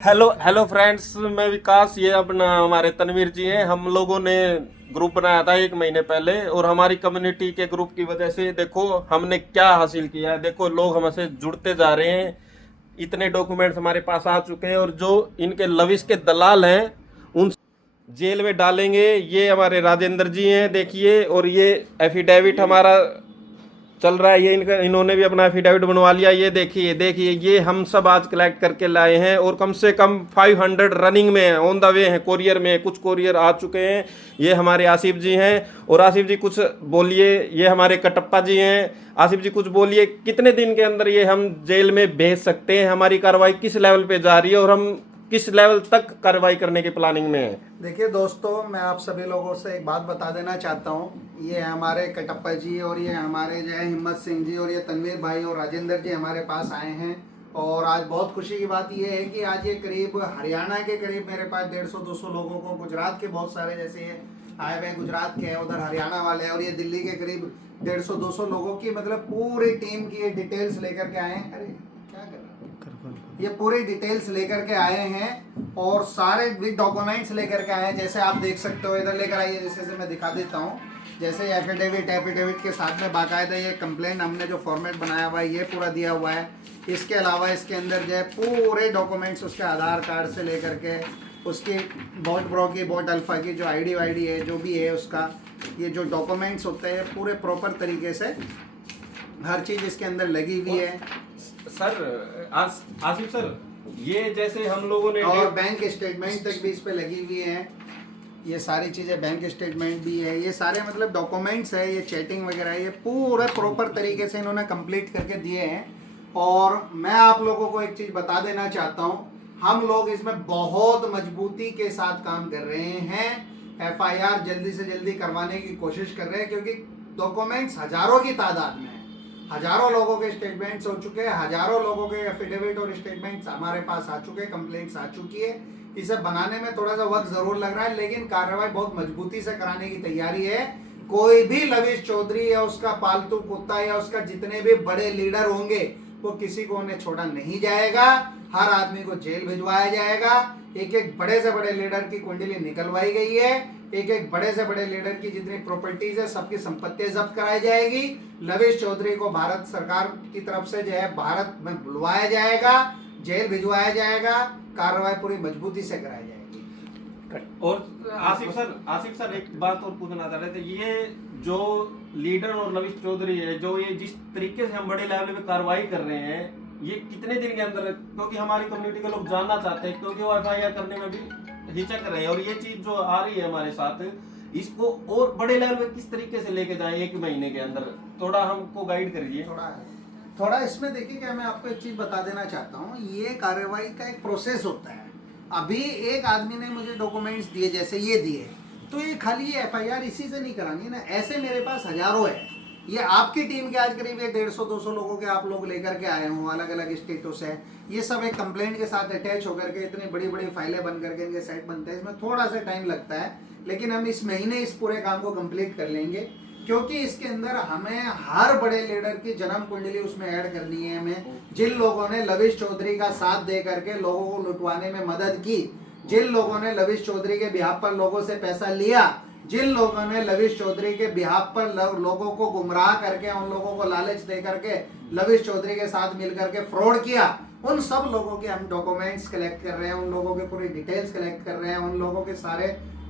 Hello hello friends, मैं विकास। ये अपना हमारे तनवीर जी हैं। हम लोगों ने ग्रुप बनाया था 1 महीने पहले, और हमारी कम्युनिटी के ग्रुप की वजह से देखो हमने क्या हासिल किया है। देखो लोग हमसे जुड़ते जा रहे हैं, इतने डॉक्यूमेंट्स हमारे पास आ चुके हैं, और जो इनके लविश के दलाल हैं उन जेल में डालेंगे। ये हमारे राजेंद्र जी हैं, देखिए। और ये एफिडेविट हमारा चल रहा है, ये इनका इन्होंने भी अपना एफिडेविट बनवा लिया। ये देखिए देखिए, ये हम सब आज कलेक्ट करके लाए हैं, और कम से कम 500 रनिंग में है, ऑन द वे हैं, कोरियर में। कुछ कोरियर आ चुके हैं। ये हमारे आसिफ जी हैं। और आसिफ जी कुछ बोलिए। ये हमारे कटप्पा जी हैं। आसिफ जी कुछ बोलिए, कितने दिन के अंदर ये हम जेल में भेज सकते हैं? हमारी कार्रवाई किस लेवल पे जा रही है, और हम किस लेवल तक कार्रवाई करने की प्लानिंग में है? देखिए दोस्तों, मैं आप सभी लोगों से एक बात बता देना चाहता हूँ। ये हमारे कटप्पा जी, और ये हमारे जो है हिम्मत सिंह जी, और ये तनवीर भाई और राजेंद्र जी हमारे पास आए हैं। और आज बहुत खुशी की बात ये है कि आज ये करीब हरियाणा के करीब मेरे पास 150-200 लोगों को, गुजरात के बहुत सारे जैसे ये आए हुए गुजरात के हैं, उधर हरियाणा वाले हैं, और ये दिल्ली के करीब 150-200 लोगों की मतलब पूरी टीम की ये डिटेल्स लेकर के आए हैं। अरे क्या कर रहा है, ये पूरी डिटेल्स लेकर के आए हैं, और सारे विद डॉक्यूमेंट्स लेकर के आए हैं। जैसे आप देख सकते हो, इधर लेकर आइए, जैसे मैं दिखा देता हूँ। जैसे एफिडेविट के साथ में बाकायदा ये कंप्लेंट हमने जो फॉर्मेट बनाया हुआ है ये पूरा दिया हुआ है। इसके अलावा इसके अंदर जो है पूरे डॉक्यूमेंट्स, उसके आधार कार्ड से लेकर के उसकी बोट ब्रो की, बोट अल्फा की जो आईडी वाईडी है, जो भी है उसका, ये जो डॉक्यूमेंट्स होते हैं पूरे प्रॉपर तरीके से हर चीज़ इसके अंदर लगी हुई है। सर आसिफ सर, ये जैसे हम लोगों ने और बैंक स्टेटमेंट तक भी इस पे लगी हुई है। ये सारी चीज़ें, बैंक स्टेटमेंट भी है, ये सारे मतलब डॉक्यूमेंट्स है, ये चैटिंग वगैरह, ये पूरे प्रॉपर तरीके से इन्होंने कंप्लीट करके दिए हैं। और मैं आप लोगों को एक चीज़ बता देना चाहता हूँ, हम लोग इसमें बहुत मजबूती के साथ काम कर रहे हैं। एफआईआर जल्दी से जल्दी करवाने की कोशिश कर रहे हैं, क्योंकि डॉक्यूमेंट्स हजारों की तादाद में है। हजारों लोगों के स्टेटमेंट्स हो चुके हैं, हजारों लोगों के एफिडेविट और स्टेटमेंट्स हमारे पास आ चुके हैं, कंप्लेंट्स आ चुकी है। इसे बनाने में थोड़ा सा वक्त जरूर लग रहा है, लेकिन कार्रवाई बहुत मजबूती से कराने की तैयारी है। कोई भी लविश चौधरी या उसका पालतू कुत्ता या उसका जितने भी बड़े लीडर होंगे, वो किसी को उन्हें छोड़ा नहीं जाएगा। हर आदमी को जेल भिजवाया जाएगा। एक एक बड़े से बड़े लीडर की कुंडली निकलवाई गई है। एक एक बड़े से बड़े लीडर की जितनी प्रॉपर्टीज है सबकी संपत्ति जब्त कराई जाएगी। लविश चौधरी को भारत सरकार की तरफ से जो है भारत में बुलवाया जाएगा, जेल भिजवाया जाएगा, कार्रवाई पूरी मजबूती से कराई जाएगी। और आसिफ सर एक बात और पूछना चाह रहे थे। ये जो लीडर और लविश चौधरी है, जो ये जिस तरीके से हम बड़े लेवल पे कार्रवाई कर रहे हैं, ये कितने दिन के अंदर, क्योंकि हमारी कम्युनिटी के लोग जानना चाहते हैं, क्योंकि वो एफआईआर करने में भी हिचक रहे हैं, और ये चीज जो आ रही है हमारे साथ, इसको और बड़े लेवल पे किस तरीके से लेके जाएं 1 महीने के अंदर? थोड़ा हमको गाइड करिए। थोड़ा इसमें देखिए, क्या मैं आपको एक चीज बता देना चाहता हूँ। ये कार्रवाई का एक प्रोसेस होता है। अभी एक आदमी ने मुझे डॉक्यूमेंट्स दिए, जैसे ये दिए, तो ये खाली एफआईआर इसी से नहीं करानी ना। ऐसे मेरे पास हजारों है। ये आपकी टीम के आज करीब 150-200 लोगों के आप लोग लेकर के आए हों, अलग अलग स्टेटों से। ये सब एक कंप्लेंट के साथ अटैच होकर के इतनी बड़ी बड़ी फाइलें बन करके इनके सेट बनते हैं। इसमें थोड़ा सा टाइम लगता है, लेकिन हम इस महीने इस पूरे काम को कंप्लीट कर लेंगे, क्योंकि इसके अंदर हमें हर बड़े लीडर की जन्म कुंडली उसमें ऐड करनी है। हमें जिन लोगों ने लविश चौधरी का साथ दे करके लोगों को लुटवाने में मदद की, जिन लोगों ने लविश चौधरी के बिहाफ पर लोगों से पैसा लिया, जिन लोगों ने लविश चौधरी के बिहाफ पर लोगों को गुमराह करके, उन लोगों को लालच दे करके लविश चौधरी के साथ मिलकर के फ्रॉड किया, उन सब लोगों के हम डॉक्यूमेंट्स कलेक्ट कर रहे हैं, उन लोगों के पूरी डिटेल्स कलेक्ट कर रहे हैं, उन लोगों के सारे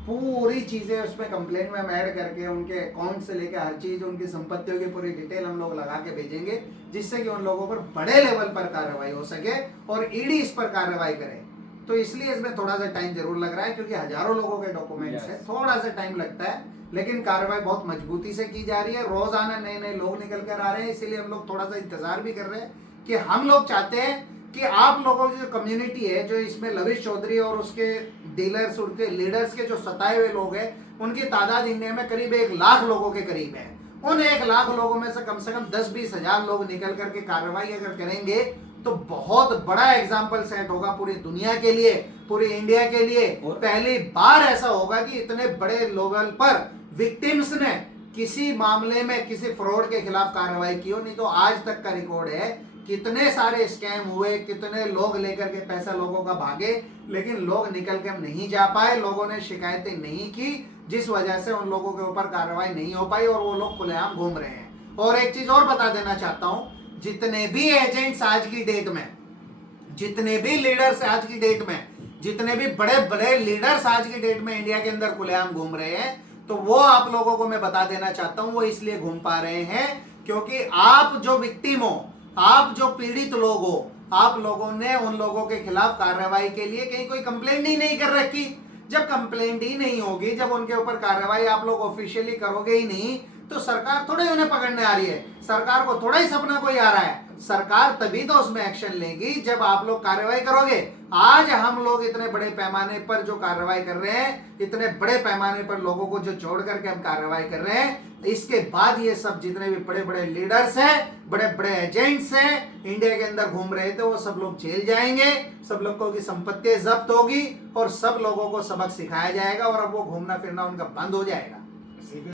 पूरी चीजें उसमें कंप्लेंट में हम ऐड करके उनके अकाउंट से लेकर हर चीज, उनकी संपत्तियों की पूरी डिटेल हम लोग लगा के भेजेंगे, जिससे कि उन लोगों पर बड़े लेवल पर कार्रवाई हो सके और ईडी इस पर कार्रवाई करे। तो इसलिए इसमें थोड़ा सा टाइम जरूर लग रहा है, क्योंकि हजारों लोगों के डॉक्यूमेंट्स है, थोड़ा सा टाइम लगता है, लेकिन कार्रवाई बहुत मजबूती से की जा रही है। रोजाना नए नए लोग निकल कर आ रहे हैं, इसीलिए हम लोग थोड़ा सा इंतजार भी कर रहे हैं कि हम लोग चाहते हैं कि आप लोगों की जो कम्युनिटी है, जो इसमें लविश चौधरी और उसके डीलर्स, उनके लीडर्स के जो सताए हुए लोग हैं, उनकी तादाद इंडिया में करीब 1 लाख लोगों के करीब है। उन 1 लाख लोगों में से कम 10-20 हजार लोग निकल करके कार्रवाई अगर करेंगे, तो बहुत बड़ा एग्जाम्पल सेट होगा पूरी दुनिया के लिए, पूरी इंडिया के लिए। पहली बार ऐसा होगा कि इतने बड़े लेवल पर विक्टिम्स ने किसी मामले में किसी फ्रॉड के खिलाफ कार्रवाई की हो। नहीं तो आज तक का रिकॉर्ड है कितने सारे स्कैम हुए, कितने लोग लेकर के पैसा लोगों का भागे, लेकिन लोग निकल कर नहीं जा पाए, लोगों ने शिकायतें नहीं की, जिस वजह से उन लोगों के ऊपर कार्रवाई नहीं हो पाई और वो लोग खुलेआम घूम रहे हैं। और एक चीज और बता देना चाहता हूं, जितने भी एजेंट्स आज की डेट में, जितने भी लीडर्स आज की डेट में, जितने भी बड़े बड़े लीडर्स आज की डेट में इंडिया के अंदर खुलेआम घूम रहे हैं, तो वो आप लोगों को मैं बता देना चाहता हूं, वो इसलिए घूम पा रहे हैं क्योंकि आप जो विक्टिम हो, आप जो पीड़ित लोग हो, आप लोगों ने उन लोगों के खिलाफ कार्रवाई के लिए कहीं कोई कंप्लेंट ही नहीं कर रखी। जब कंप्लेंट ही नहीं होगी, जब उनके ऊपर कार्रवाई आप लोग ऑफिशियली करोगे ही नहीं, तो सरकार थोड़े उन्हें पकड़ने आ रही है, सरकार को थोड़ा ही सपना कोई आ रहा है। सरकार तभी तो उसमें एक्शन लेगी जब आप लोग कार्रवाई करोगे। आज हम लोग इतने बड़े पैमाने पर जो कार्रवाई कर रहे हैं, इतने बड़े पैमाने पर लोगों को जो छोड़ करके हम कार्रवाई कर रहे हैं, इसके बाद ये सब जितने भी बड़े बड़े लीडर्स हैं, बड़े बड़े एजेंट्स हैं, इंडिया के अंदर घूम रहे थे, वो सब लोग जेल जाएंगे, सब लोगों की संपत्ति जब्त होगी और सब लोगों को सबक सिखाया जाएगा और अब वो घूमना फिरना उनका बंद हो जाएगा।